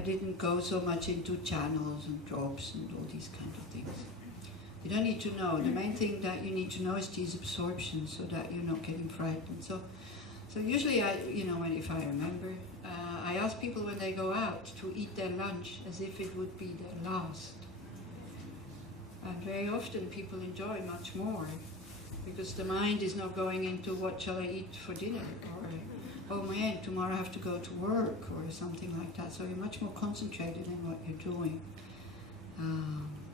I didn't go so much into channels and drops and all these kind of things. You don't need to know. The main thing that you need to know is these absorptions, so that you're not getting frightened. So usually if I remember, I ask people when they go out to eat their lunch as if it would be their last. And very often people enjoy much more, because the mind is not going into what shall I eat for dinner, or oh man, tomorrow I have to go to work, or something like that. So you're much more concentrated in what you're doing.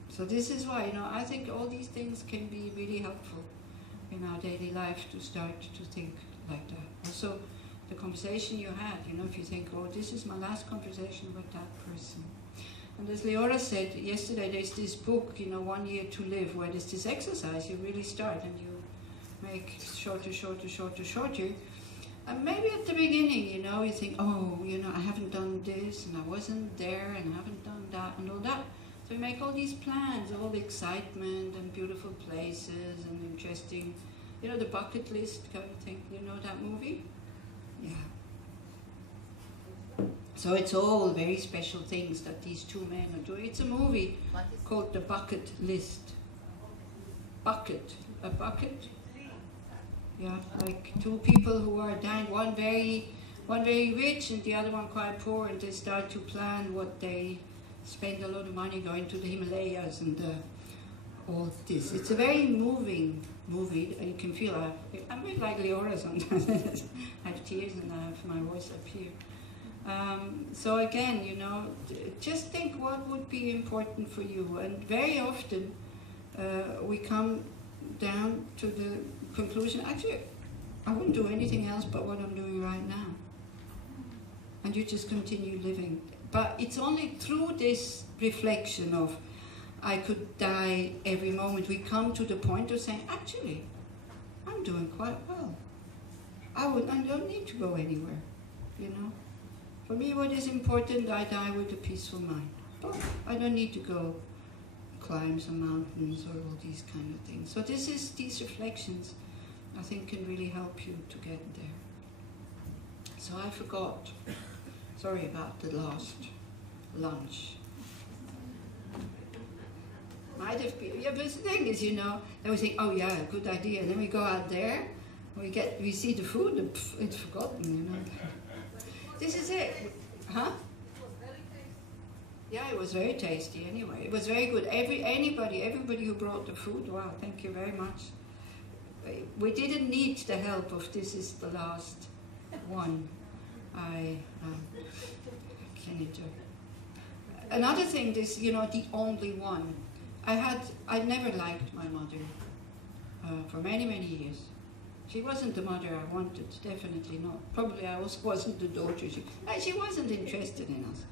So this is why, I think all these things can be really helpful in our daily life to start to think like that. Also, the conversation you had, if you think, oh, this is my last conversation with that person. And as Leora said yesterday, there's this book, 1 Year to Live, where there's this exercise. You really start and you make shorter, shorter, shorter, shorter. And maybe at the beginning, you think, oh, I haven't done this, and I wasn't there, and I haven't done that, and all that. So you make all these plans, all the excitement, and beautiful places, and interesting, the bucket list kind of thing. You know that movie? Yeah. So it's all very special things that these two men are doing. It's a movie called The Bucket List. Bucket. A bucket? Yeah, like two people who are dying, one very rich and the other one quite poor, and they start to plan what they spend a lot of money going to the Himalayas and all this. It's a very moving movie, and you can feel I'm a bit like Leora sometimes. I have tears and I have my voice up here. So again, just think what would be important for you. And very often we come down to the conclusion, actually, I wouldn't do anything else but what I'm doing right now. And you just continue living. But it's only through this reflection of, I could die every moment, we come to the point of saying, actually, I'm doing quite well. I don't need to go anywhere, For me, what is important, I die with a peaceful mind. But I don't need to go climb some mountains or all these kind of things. So these reflections, I think, can really help you to get there. So I forgot. Sorry about the last lunch. Might have been, but the thing is, then we think, oh yeah, good idea. And then we go out there, we see the food, and it's forgotten, This is it. Huh? Yeah, it was very tasty anyway. It was very good. Everybody who brought the food, wow, thank you very much. We didn't need the help of this is the last one. I can enjoy. Another thing is, the only one. I never liked my mother for many, many years. She wasn't the mother I wanted, definitely not. Probably I also wasn't the daughter. She wasn't interested in us.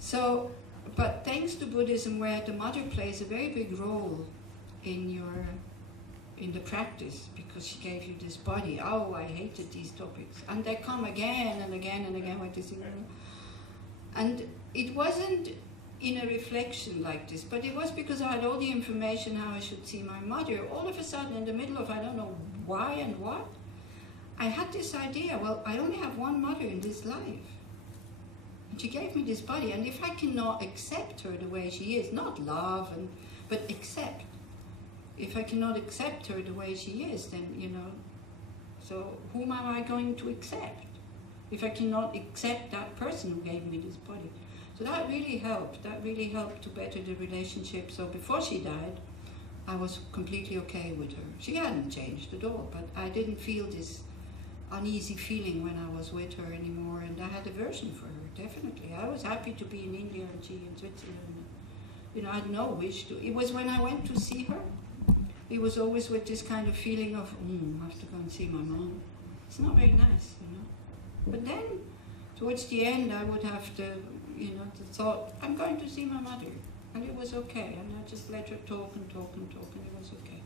So, but thanks to Buddhism, where the mother plays a very big role in the practice, because she gave you this body. Oh, I hated these topics. And they come again and again and again with this. And it wasn't in a reflection like this, but it was because I had all the information how I should see my mother. All of a sudden, in the middle of I don't know why and what, I had this idea, well, I only have one mother in this life. And she gave me this body, and if I cannot accept her the way she is, not love, but accept, if I cannot accept her the way she is, then, so whom am I going to accept? If I cannot accept that person who gave me this body. So that really helped. That really helped to better the relationship. So before she died, I was completely okay with her. She hadn't changed at all, but I didn't feel this uneasy feeling when I was with her anymore, and I had aversion for her, definitely. I was happy to be in India and she in Switzerland. I had no wish to. It was when I went to see her, it was always with this kind of feeling of, I have to go and see my mom. It's not very nice, But then, towards the end, I would have the thought, I'm going to see my mother. And it was okay. And I just let her talk and talk and talk, and it was okay.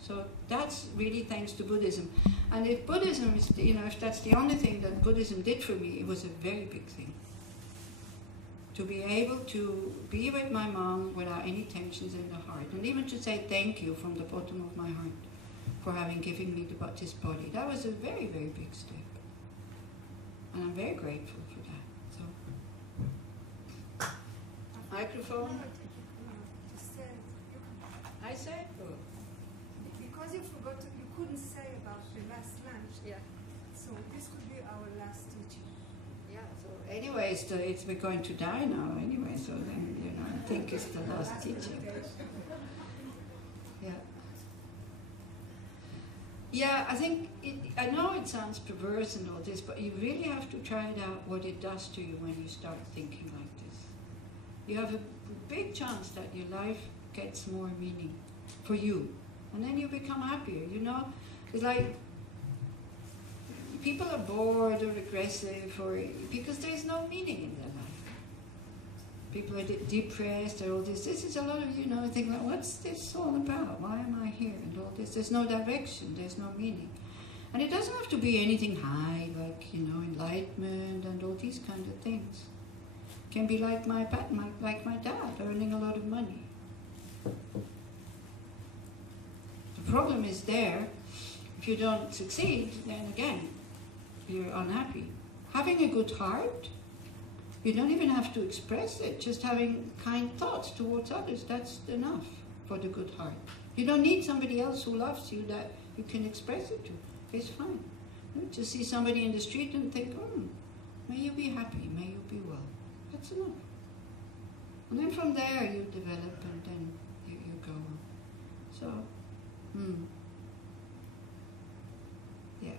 So that's really thanks to Buddhism. And if Buddhism is, if that's the only thing that Buddhism did for me, it was a very big thing. To be able to be with my mom without any tensions in the heart. And even to say thank you from the bottom of my heart for having given me this body. That was a very, very big step. And I'm very grateful for that. So microphone? No, just say. I say? Oh. Because you forgot, you couldn't say about the last lunch. Yeah. So this could be our last teaching. Yeah, so anyway, we're going to die now anyway, so then, you know, I think it's the last teaching. Yeah. Yeah, I think, I know it sounds perverse and all this, but you really have to try it out what it does to you when you start thinking like this. You have a big chance that your life gets more meaning for you. And then you become happier, you know? It's like, people are bored or aggressive because there's no meaning in their life. People are depressed or all this. This is a lot of, you know, think like, what's this all about? Why am I here? And all this. There's no direction. There's no meaning. And it doesn't have to be anything high, like, you know, enlightenment and all these kind of things. It can be like my dad, earning a lot of money. The problem is there. If you don't succeed, then again, you're unhappy. Having a good heart, you don't even have to express it. Just having kind thoughts towards others, that's enough for the good heart. You don't need somebody else who loves you that you can express it to. It's fine. You just see somebody in the street and think, may you be happy, may you be well. That's enough. And then from there you develop and then you go on. So, yeah.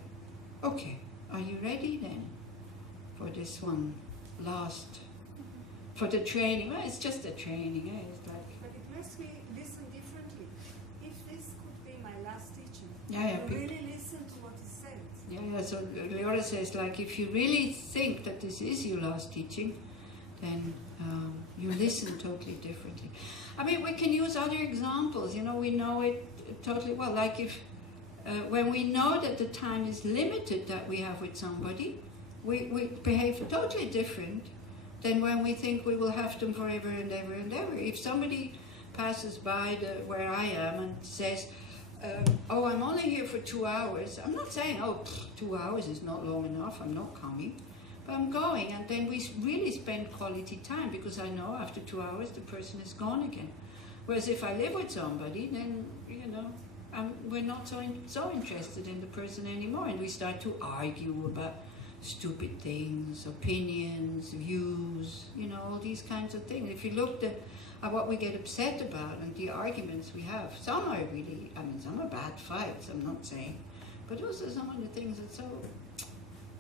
Okay, are you ready then for this one? Last for the training. Well, it's just a training, eh? It's like, but it makes me listen differently. If this could be my last teaching, yeah, really listen to what is said. Yeah, so Leora says, like, if you really think that this is your last teaching, then you listen totally differently. I mean, we can use other examples, you know, we know it totally well. Like if when we know that the time is limited that we have with somebody, we behave totally different than when we think we will have them forever and ever and ever. If somebody passes by where I am and says, oh, I'm only here for 2 hours, I'm not saying, 2 hours is not long enough, I'm not coming, but I'm going, and then we really spend quality time, because I know after 2 hours the person is gone again. Whereas if I live with somebody, then, you know, we're not so interested in the person anymore, and we start to argue about stupid things, opinions, views, you know, all these kinds of things. If you looked at what we get upset about and the arguments we have, some are really, I mean, some are bad fights, I'm not saying, but also some of the things that so,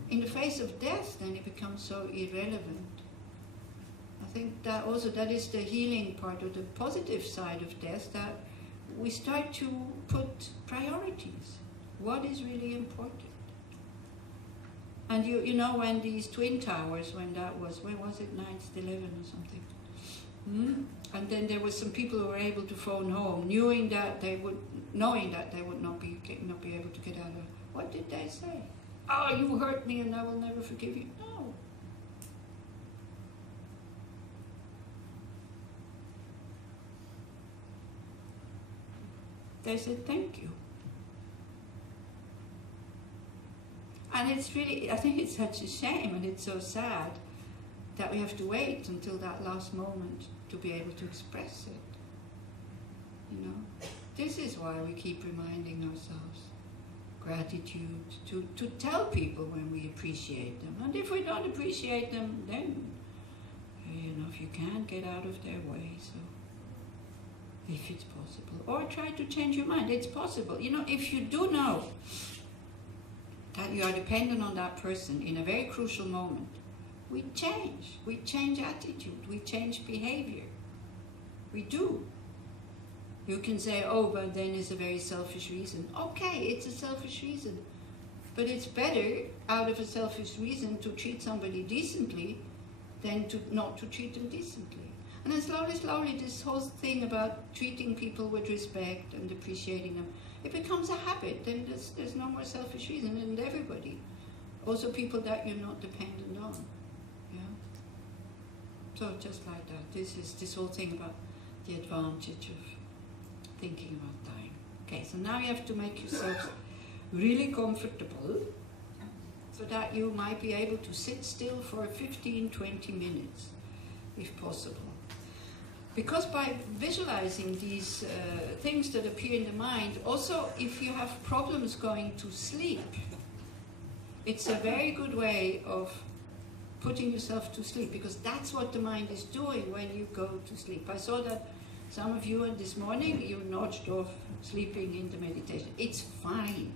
in the face of death, then it becomes so irrelevant. I think that also, that is the healing part, or the positive side of death, that we start to put priorities. What is really important? And you know, when these Twin Towers, when was it, 9/11 or something? And then there was some people who were able to phone home, knowing that they would not be able to get out of. What did they say? Oh, you hurt me and I will never forgive you. No. They said thank you. And it's really, I think it's such a shame, and it's so sad that we have to wait until that last moment to be able to express it. You know, this is why we keep reminding ourselves gratitude, to tell people when we appreciate them. And if we don't appreciate them, then, you know, if you can't get out of their way, so if it's possible. Or try to change your mind. It's possible. You know, if you do know that you are dependent on that person in a very crucial moment, we change attitude, we change behavior. We do. You can say, oh, but then it's a very selfish reason. Okay, it's a selfish reason. But it's better, out of a selfish reason, to treat somebody decently than not to treat them decently. And then slowly, this whole thing about treating people with respect and appreciating them, it becomes a habit. Then there's no more selfish reason, and everybody. Also people that you're not dependent on. Yeah. So just like that. This is this whole thing about the advantage of thinking about dying. Okay, so now you have to make yourself really comfortable so that you might be able to sit still for 15-20 minutes, if possible. Because by visualizing these things that appear in the mind, also if you have problems going to sleep, it's a very good way of putting yourself to sleep, because that's what the mind is doing when you go to sleep. I saw that some of you this morning, you notched off sleeping in the meditation. It's fine.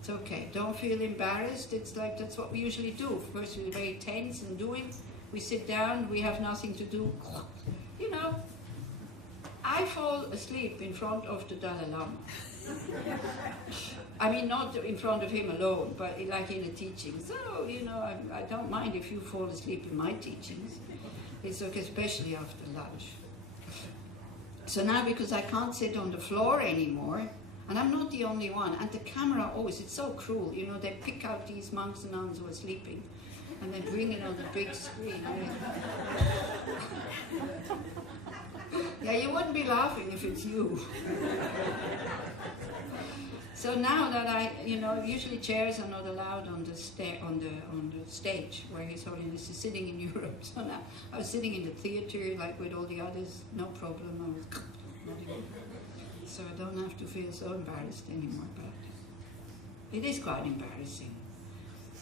It's okay. Don't feel embarrassed. It's like that's what we usually do. First we're very tense and doing. We sit down, we have nothing to do. You know, I fall asleep in front of the Dalai Lama. I mean, not in front of him alone, but like in a teaching. So, you know, I don't mind if you fall asleep in my teachings. It's okay, especially after lunch. So now, because I can't sit on the floor anymore, and I'm not the only one, and the camera always, it's so cruel, you know, they pick out these monks and nuns who are sleeping, and then bring it on the big screen. Yeah, you wouldn't be laughing if it's you. So now that usually chairs are not allowed on the stage where His Holiness is sitting in Europe. So now I was sitting in the theater like with all the others, no problem. I was not even, so I don't have to feel so embarrassed anymore about it. It is quite embarrassing.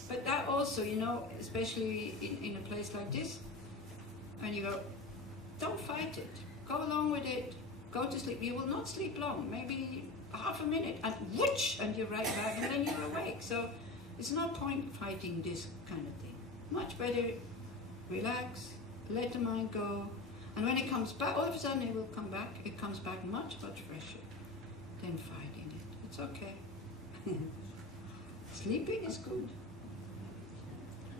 But that also, you know, especially in a place like this, and you go, don't fight it. Go along with it. Go to sleep. You will not sleep long. Maybe half a minute, and whoosh, and you're right back, and then you're awake. So it's no point fighting this kind of thing. Much better relax, let the mind go, and when it comes back, all of a sudden it will come back. It comes back much, much fresher than fighting it. It's okay. Sleeping is good.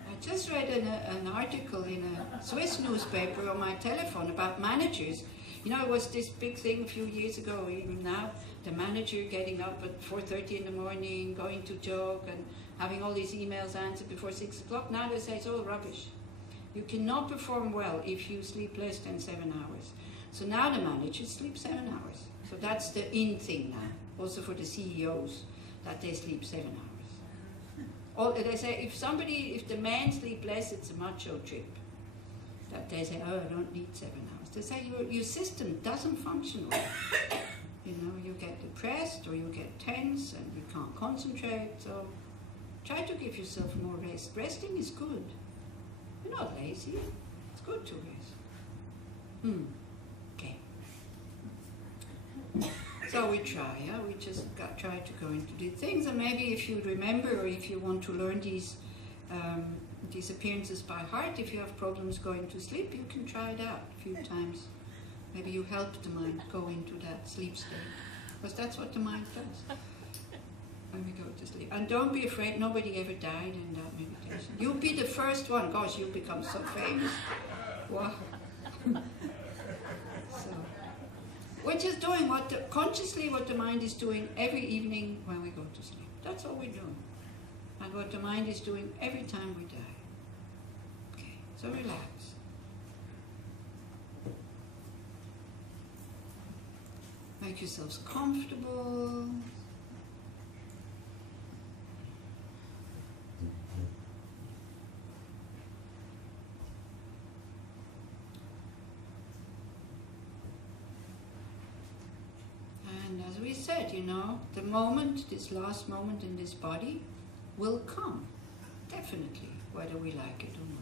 I just read an article in a Swiss newspaper on my telephone about managers. You know, it was this big thing a few years ago, even now, the manager getting up at 4:30 in the morning, going to jog, and having all these emails answered before 6 o'clock. Now they say it's all rubbish. You cannot perform well if you sleep less than 7 hours. So now the managers sleep 7 hours. So that's the in thing now, also for the CEOs, that they sleep 7 hours. They say if the men sleep less, it's a macho trip. That they say, oh, I don't need 7 hours. They say your system doesn't function well. You know, you get depressed or you get tense and you can't concentrate. So try to give yourself more rest. Resting is good. You're not lazy. It's good to rest. Okay. So we try, yeah? We just try to go into these things, and maybe if you remember or if you want to learn these appearances by heart, if you have problems going to sleep, you can try it out a few times. Maybe you help the mind go into that sleep state, because that's what the mind does when we go to sleep. And don't be afraid, nobody ever died in that meditation. You'll be the first one. Gosh, you'll become so famous. Wow. So, we're just doing consciously what the mind is doing every evening when we go to sleep. That's all we're doing. And what the mind is doing every time we die. Okay, so relax. Make yourselves comfortable. And as we said, you know, the moment, this last moment in this body, will come, definitely, whether we like it or not.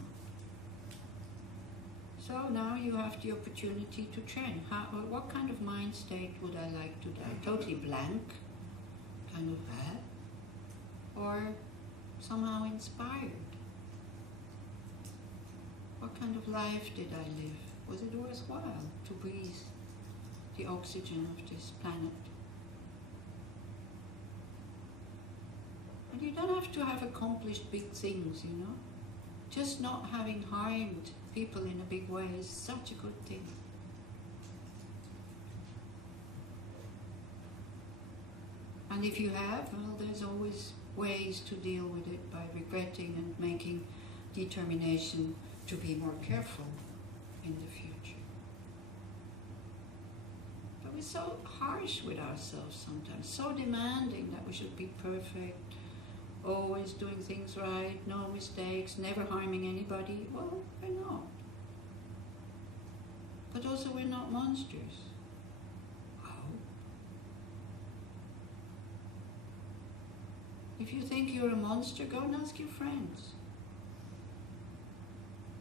So now you have the opportunity to train. What kind of mind state would I like to die? Totally blank, kind of bad, or somehow inspired? What kind of life did I live? Was it worthwhile to breathe the oxygen of this planet? And you don't have to have accomplished big things, you know. Just not having harmed people in a big way is such a good thing. And if you have, well, there's always ways to deal with it by regretting and making determination to be more careful in the future. But we're so harsh with ourselves sometimes, so demanding that we should be perfect, always doing things right, no mistakes, never harming anybody. Well, we're not. But also we're not monsters. How? If you think you're a monster, go and ask your friends.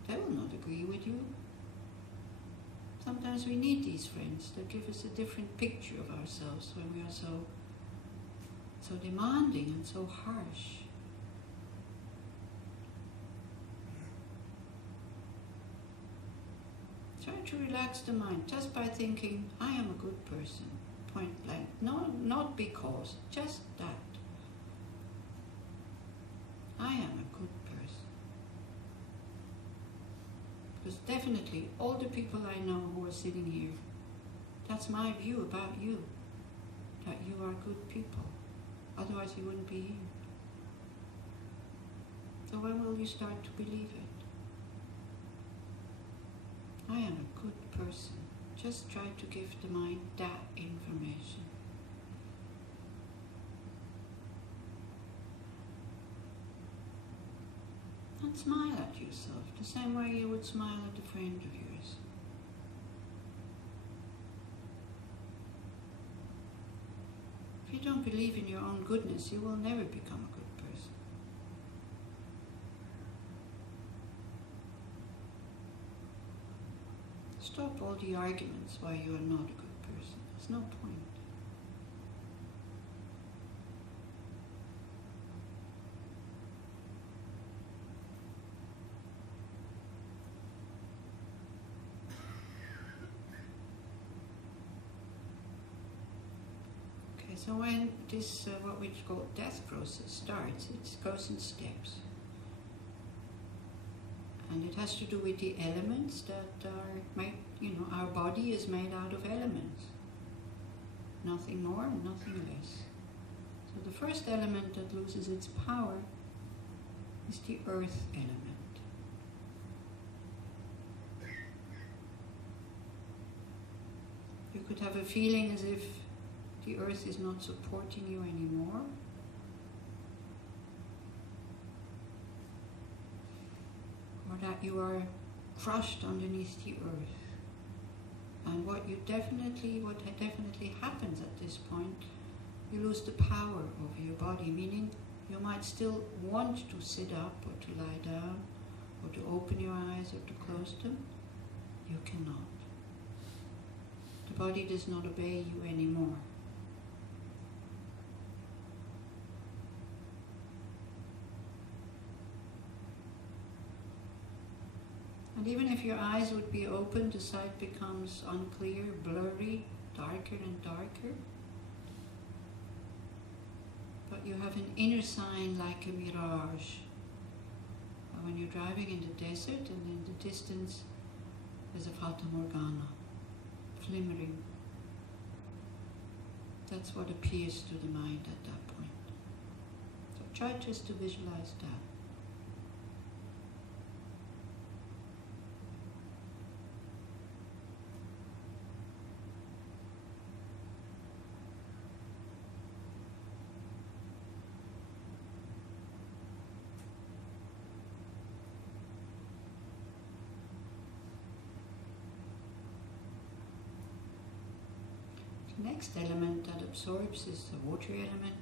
They will not agree with you. Sometimes we need these friends that give us a different picture of ourselves when we are so demanding and so harsh. Try to relax the mind just by thinking, I am a good person, point blank. No, not because, just that. I am a good person. Because definitely all the people I know who are sitting here, that's my view about you, that you are good people. Otherwise you wouldn't be here. So when will you start to believe it? I am a good person. Just try to give the mind that information. And smile at yourself, the same way you would smile at a friend of yours. If you don't believe in your own goodness, you will never become a good person. Stop all the arguments why you are not a good person. There's no point. Okay, so when this, what we call death process starts, it goes in steps. And it has to do with the elements that are made, our body is made out of elements. Nothing more and nothing less. So the first element that loses its power is the earth element. You could have a feeling as if the earth is not supporting you anymore. Or that you are crushed underneath the earth. And what definitely happens at this point, you lose the power over your body, meaning you might still want to sit up or to lie down or to open your eyes or to close them. You cannot. The body does not obey you anymore. And even if your eyes would be open, the sight becomes unclear, blurry, darker and darker. But you have an inner sign like a mirage. When you're driving in the desert and in the distance there's a Fata Morgana, flimmering. That's what appears to the mind at that point. So try just to visualize that. The next element that absorbs is the water element.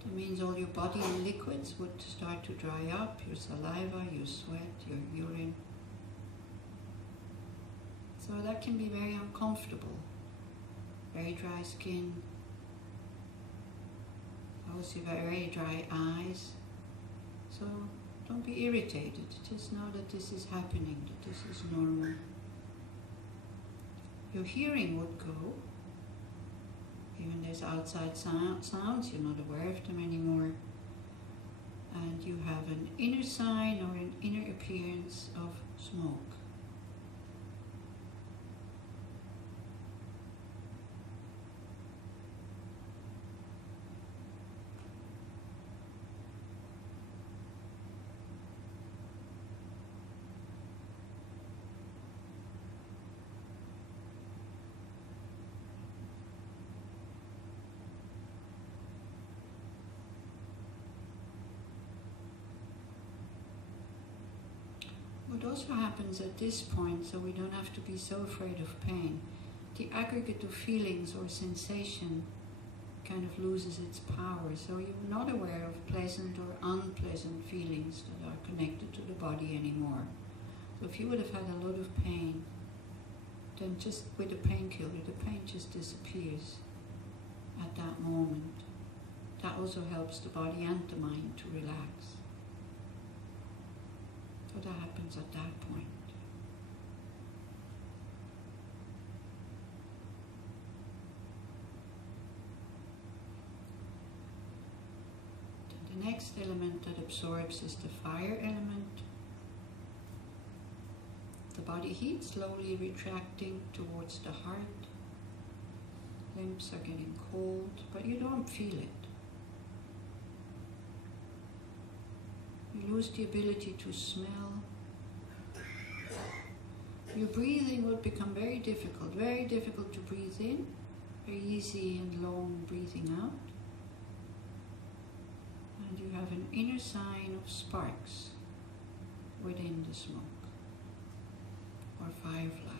That means all your body liquids would start to dry up, your saliva, your sweat, your urine. So that can be very uncomfortable. Very dry skin, also very dry eyes. So don't be irritated, just know that this is happening, that this is normal. Your hearing would go. Even there's outside sounds, you're not aware of them anymore. And you have an inner sign or an inner appearance of smoke. What also happens at this point, so we don't have to be so afraid of pain, the aggregate of feelings or sensation kind of loses its power. So you're not aware of pleasant or unpleasant feelings that are connected to the body anymore. So if you would have had a lot of pain, then just with a painkiller, the pain just disappears at that moment. That also helps the body and the mind to relax. So that happens at that point. Then the next element that absorbs is the fire element. The body heat slowly retracting towards the heart. Limbs are getting cold, but you don't feel it. You lose the ability to smell. Your breathing would become very difficult to breathe in, very easy and long breathing out. And you have an inner sign of sparks within the smoke, or fireflies.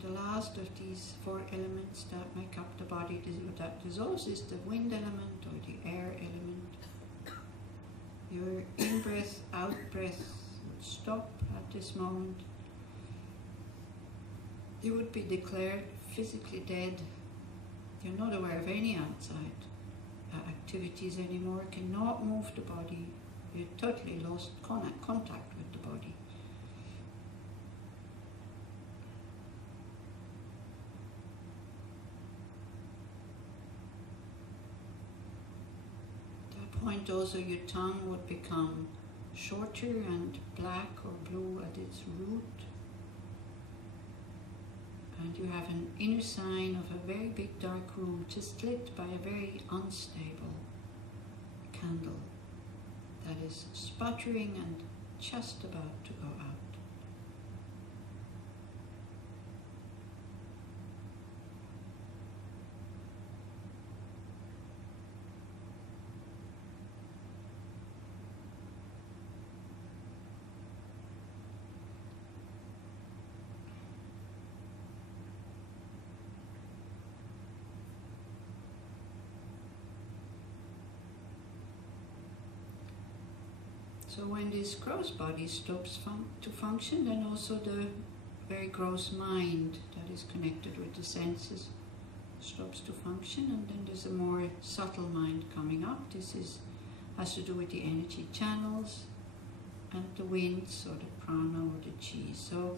The last of these four elements that make up the body that dissolves is the wind element or the air element. Your in-breath, out-breath would stop at this moment. You would be declared physically dead. You're not aware of any outside activities anymore, cannot move the body. You've totally lost contact with the body. Point also your tongue would become shorter and black or blue at its root, and you have an inner sign of a very big dark room just lit by a very unstable candle that is sputtering and just about to go out. So when this gross body stops to function, then also the very gross mind that is connected with the senses stops to function, and then there's a more subtle mind coming up. This has to do with the energy channels and the winds, or the prana or the chi. So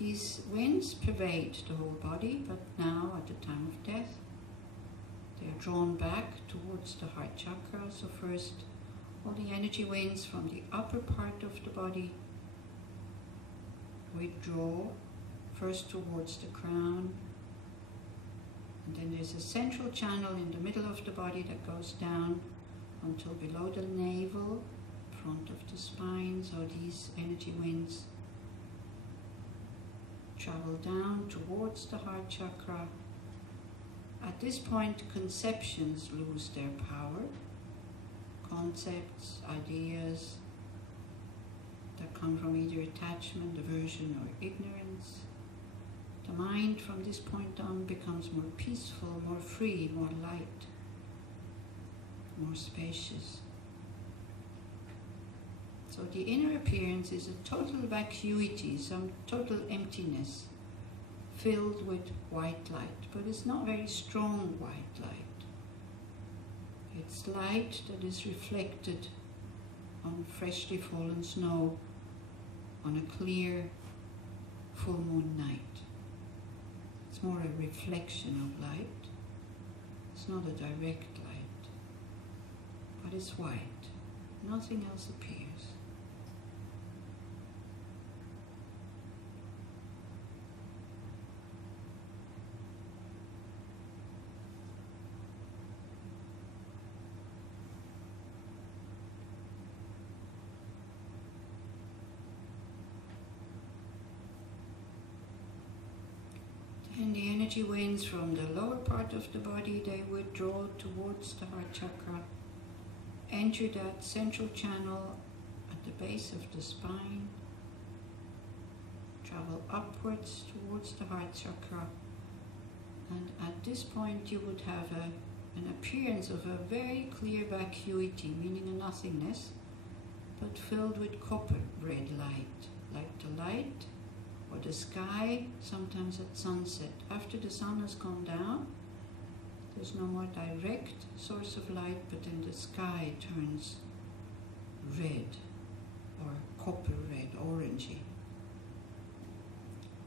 these winds pervade the whole body, but now at the time of death, they are drawn back towards the heart chakra. So first, all the energy winds from the upper part of the body withdraw, first towards the crown, and then there's a central channel in the middle of the body that goes down until below the navel, front of the spine. So these energy winds travel down towards the heart chakra. At this point, conceptions lose their power. Concepts, ideas that come from either attachment, aversion, or ignorance. The mind from this point on becomes more peaceful, more free, more light, more spacious. So the inner appearance is a total vacuity, some total emptiness, filled with white light, but it's not very strong white light. It's light that is reflected on freshly fallen snow on a clear full moon night. It's more a reflection of light. It's not a direct light, but it's white. Nothing else appears. Then the energy winds from the lower part of the body, they withdraw towards the heart chakra, enter that central channel at the base of the spine, travel upwards towards the heart chakra, and at this point you would have an appearance of a very clear vacuity, meaning a nothingness, but filled with copper red light, like the light or the sky sometimes at sunset. After the sun has gone down, there's no more direct source of light, but then the sky turns red or copper red, orangey.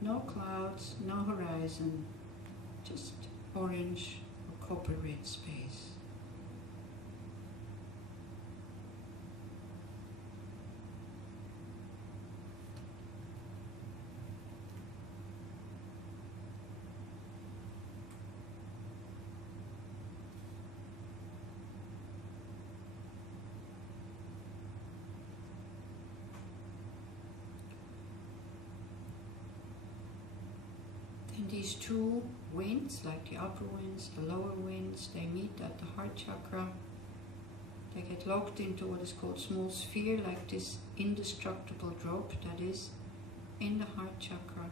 No clouds, no horizon, just orange or copper red space. And these two winds, like the upper winds, the lower winds, they meet at the heart chakra. They get locked into what is called small sphere, like this indestructible drop that is in the heart chakra.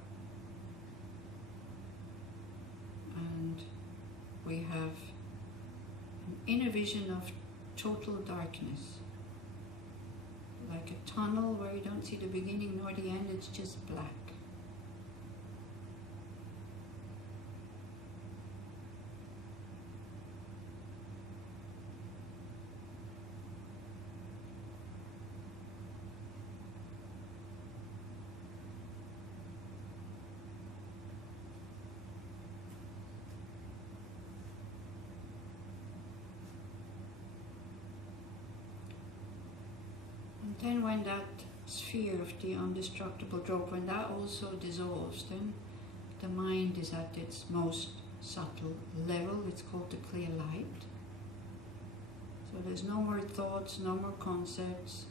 And we have an inner vision of total darkness. Like a tunnel where you don't see the beginning nor the end, it's just black. Then when that sphere of the indestructible drop, when that also dissolves, then the mind is at its most subtle level. It's called the clear light. So there's no more thoughts, no more concepts,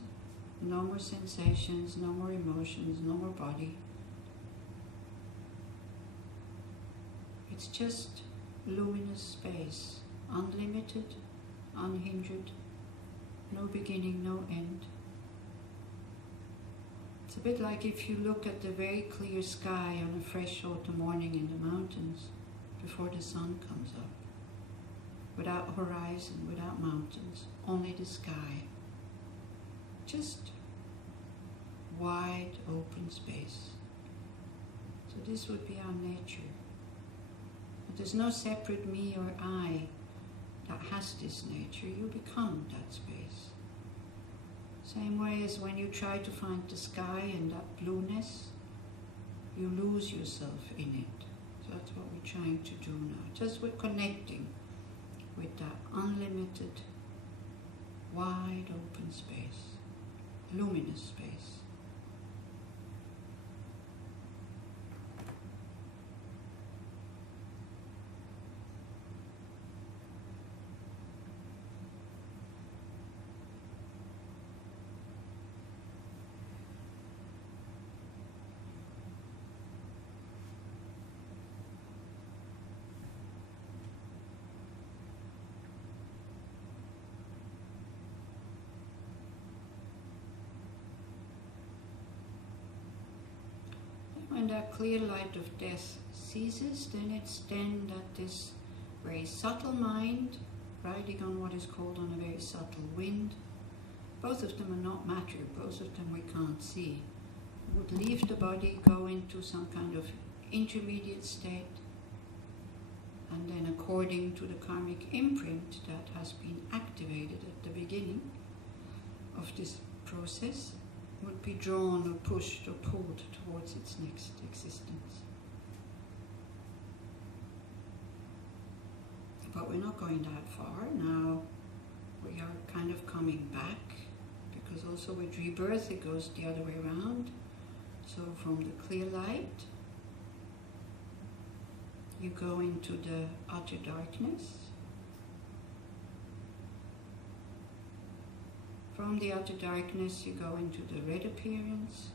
no more sensations, no more emotions, no more body. It's just luminous space, unlimited, unhindered, no beginning, no end. It's a bit like if you look at the very clear sky on a fresh autumn morning in the mountains before the sun comes up. Without horizon, without mountains, only the sky. Just wide open space. So this would be our nature. But there's no separate me or I that has this nature. You become that space. Same way as when you try to find the sky and that blueness, you lose yourself in it. So that's what we're trying to do now. Just we're connecting with that unlimited, wide open space, luminous space. When that clear light of death ceases, then it's then that this very subtle mind, riding on what is called on a very subtle wind, both of them are not matter, both of them we can't see, would leave the body, go into some kind of intermediate state, and then according to the karmic imprint that has been activated at the beginning of this process, would be drawn or pushed or pulled towards its next existence. But we're not going that far. Now we are kind of coming back, because also with rebirth it goes the other way around. So from the clear light, you go into the utter darkness. From the utter darkness, you go into the red appearance.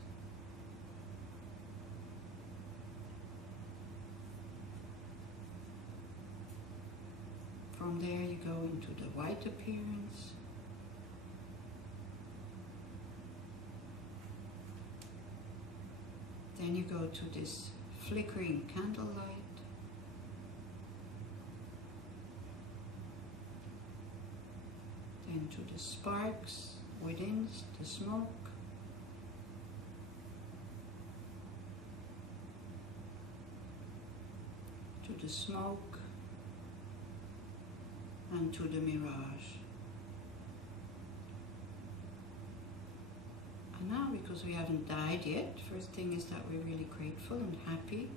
From there you go into the white appearance. Then you go to this flickering candlelight. Then to the sparks within the smoke. To the smoke and to the mirage. And now, because we haven't died yet, first thing is that we're really grateful and happy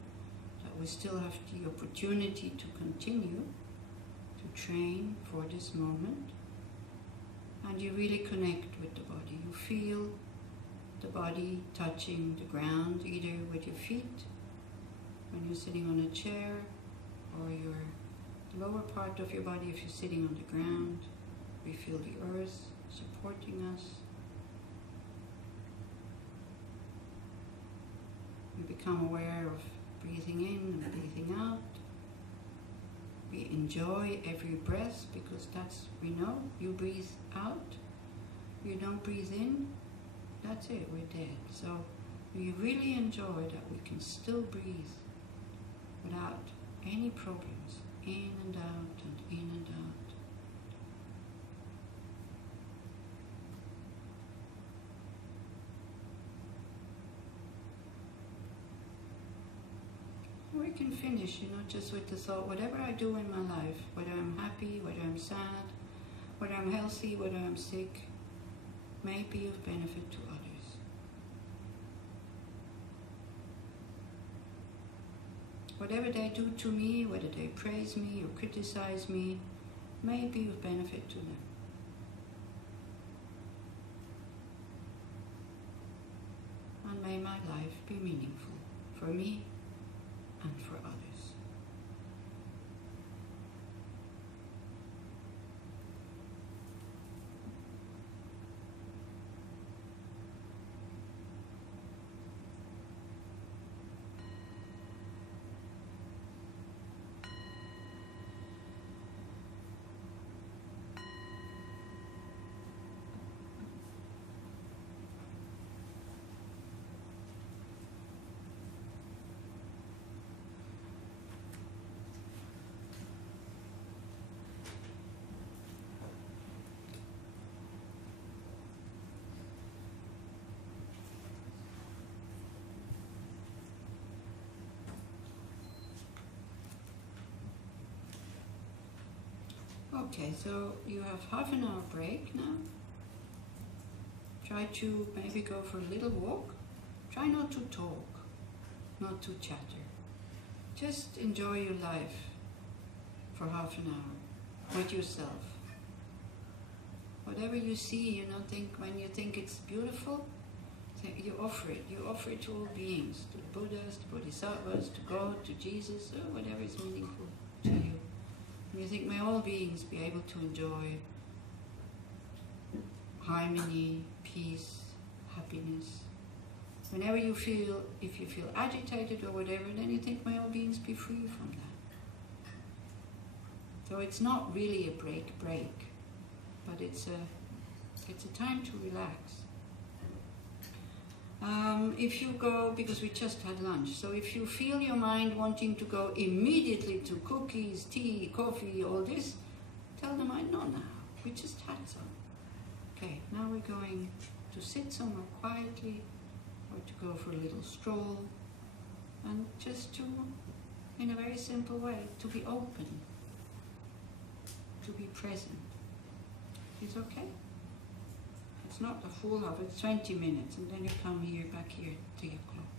that we still have the opportunity to continue to train for this moment. And you really connect with the body. You feel the body touching the ground, either with your feet, when you're sitting on a chair, or your lower part of your body if you're sitting on the ground. We feel the earth supporting us. We become aware of breathing in and breathing out. We enjoy every breath because that's, we know, you breathe out, you don't breathe in, that's it, we're dead. So we really enjoy that we can still breathe without any problems, in and out and in and out. We can finish, just with the thought, whatever I do in my life, whether I'm happy, whether I'm sad, whether I'm healthy, whether I'm sick, may be of benefit to others. Whatever they do to me, whether they praise me or criticize me, may be of benefit to them. And may my life be meaningful for me and for others. Okay, so you have half an hour break now. Try to maybe go for a little walk. Try not to talk, not to chatter. Just enjoy your life for half an hour with yourself. Whatever you see, when you think it's beautiful, you offer it. You offer it to all beings, to the Buddhas, to Bodhisattvas, to God, to Jesus, or whatever is meaningful to you. And you think, may all beings be able to enjoy harmony, peace, happiness. Whenever you feel, if you feel agitated or whatever, then you think, may all beings be free from that. So it's not really a break, but it's a time to relax. If you go, because we just had lunch, so if you feel your mind wanting to go immediately to cookies, tea, coffee, all this, tell the mind, no, now, we just had some. Okay, now we're going to sit somewhere quietly, or to go for a little stroll, and just to, in a very simple way, to be open, to be present. It's okay? It's not the full half, it's 20 minutes, and then you come here, back here, 3 o'clock.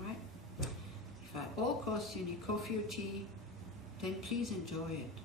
Alright? If at all costs you need coffee or tea, then please enjoy it.